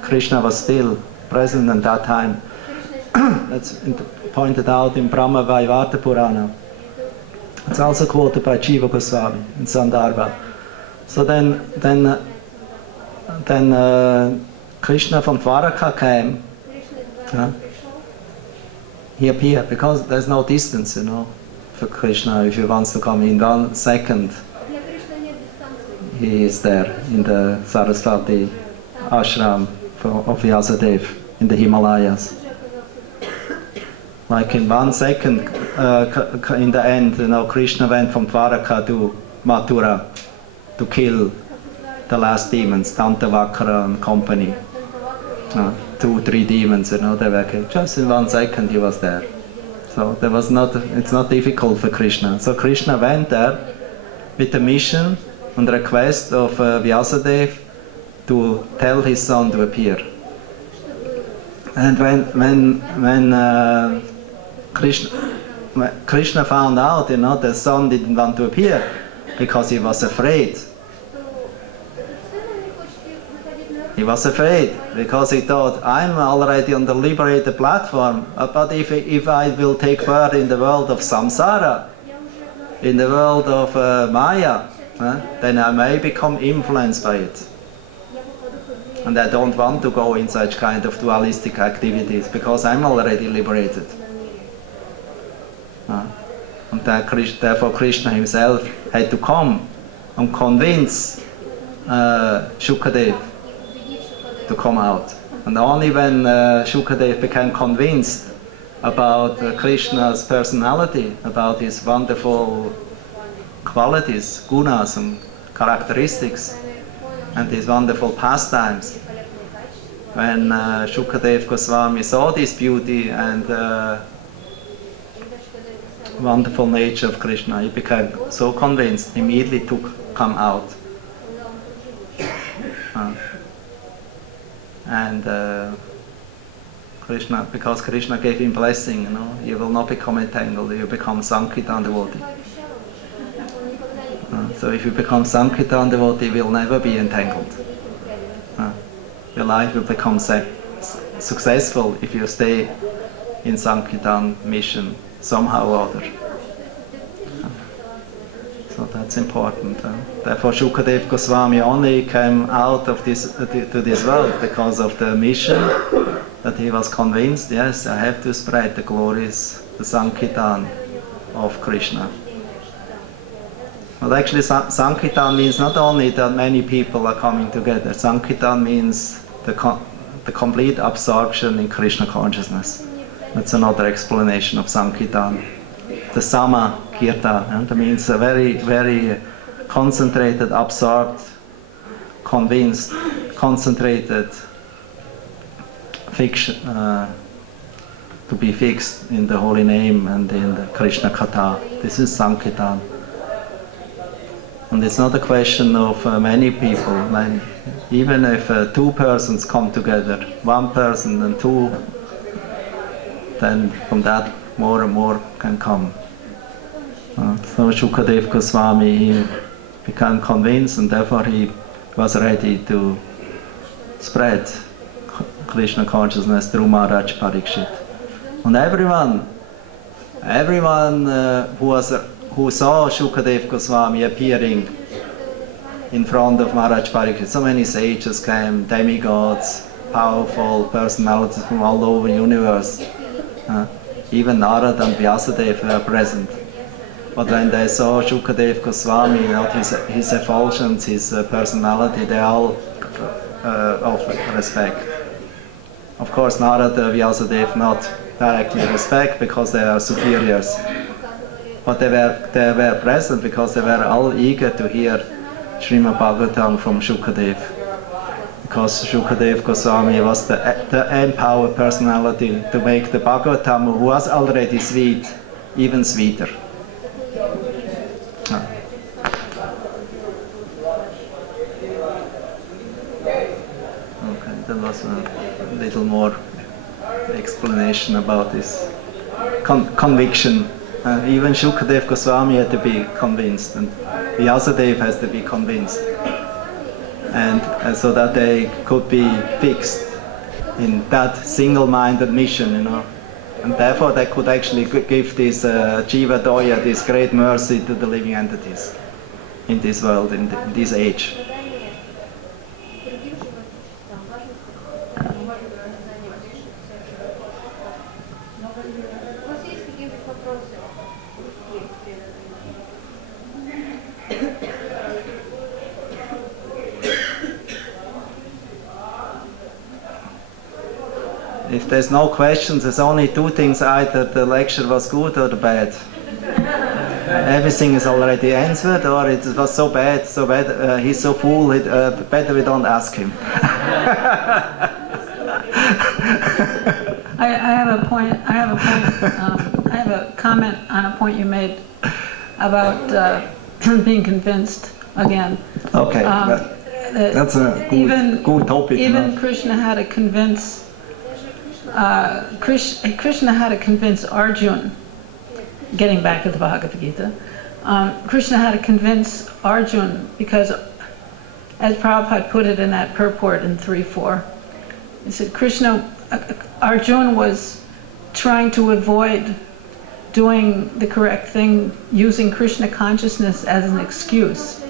Krishna was still present at that time. That's pointed out in Brahma Vaivarta Purana. It's also quoted by Jiva Goswami in Sandarbha. So then Krishna from Dwaraka came. He appeared because there's no distance, for Krishna. If he wants to come in 1 second, he is there in the Sarasvati ashram of Vyasadeva in the Himalayas. Like in 1 second, in the end, Krishna went from Dwaraka to Mathura to kill the last demons, Dantavakra and company. 2-3 demons, they were killed. Just in 1 second he was there. So it's not difficult for Krishna. So Krishna went there with the mission and request of Vyasadeva to tell his son to appear. And when Krishna found out, the son didn't want to appear because he was afraid. He was afraid because he thought, I'm already on the liberated platform, but if I will take part in the world of samsara, in the world of Maya, then I may become influenced by it. And I don't want to go in such kind of dualistic activities because I'm already liberated. And therefore Krishna himself had to come and convince Shukadeva to come out. And only when Shukadeva became convinced about Krishna's personality, about his wonderful qualities, gunas and characteristics, and his wonderful pastimes, when Shukadeva Goswami saw this beauty and wonderful nature of Krishna, he became so convinced, immediately to come out. And Krishna, because Krishna gave him blessing, you will not become entangled, you become Sankirtan devotee. So if you become Sankirtan devotee, you will never be entangled. Your life will become successful if you stay in Sankirtan mission somehow or other. So that's important. Therefore Shukadeva Goswami only came out of this to this world because of the mission, that he was convinced, yes, I have to spread the glories, the Sankirtan of Krishna. But actually Sankirtan means not only that many people are coming together. Sankirtan means the complete absorption in Krishna consciousness. That's another explanation of Sankirtan. The Sama Kirtan, and that means a very, very concentrated, absorbed, convinced, concentrated fiction, to be fixed in the holy name and in the Krishna Katha. This is Sankirtan. And it's not a question of many people. Even if 2 persons come together, 1 person and 2, then from that more and more can come. So Shukadev Goswami, he became convinced, and therefore he was ready to spread Krishna consciousness through Maharaj Parikshit. And everyone who saw Shukadev Goswami appearing in front of Maharaj Parikshit, so many sages came, demigods, powerful personalities from all over the universe. Even Narad and Vyasadeva were present. But when they saw Shukadev Goswami, his effulgence, his personality, they all offered respect. Of course, Narad and Vyasadeva not directly respect because they are superiors. But they were present because they were all eager to hear Srimad Bhagavatam from Shukadev. Because Shukadev Goswami was the empowered personality to make the Bhagavatam, who was already sweet, even sweeter. Okay, that was a little more explanation about this conviction. Even Shukadev Goswami had to be convinced, and Vyasadeva has to be convinced, and so that they could be fixed in that single-minded mission, and therefore they could actually give this Jiva Doya, this great mercy to the living entities in this world, in this age. If there's no questions, there's only 2 things: either the lecture was good or bad. Everything is already answered, or it was so bad, he's so full, better we don't ask him. I have a point. I have a comment on a point you made about being convinced again. Okay, that's a good topic. Even Krishna had to convince. Krishna had to convince Arjuna. Getting back to the Bhagavad Gita, Krishna had to convince Arjuna because, as Prabhupada put it in that purport in 3.4, he said Arjuna was trying to avoid doing the correct thing, using Krishna consciousness as an excuse.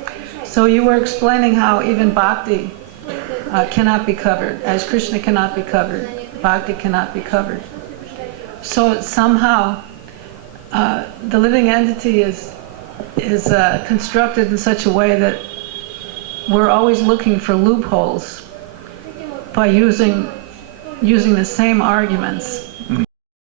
So you were explaining how even bhakti cannot be covered, as Krishna cannot be covered, bhakti cannot be covered. So somehow the living entity is constructed in such a way that we're always looking for loopholes by using the same arguments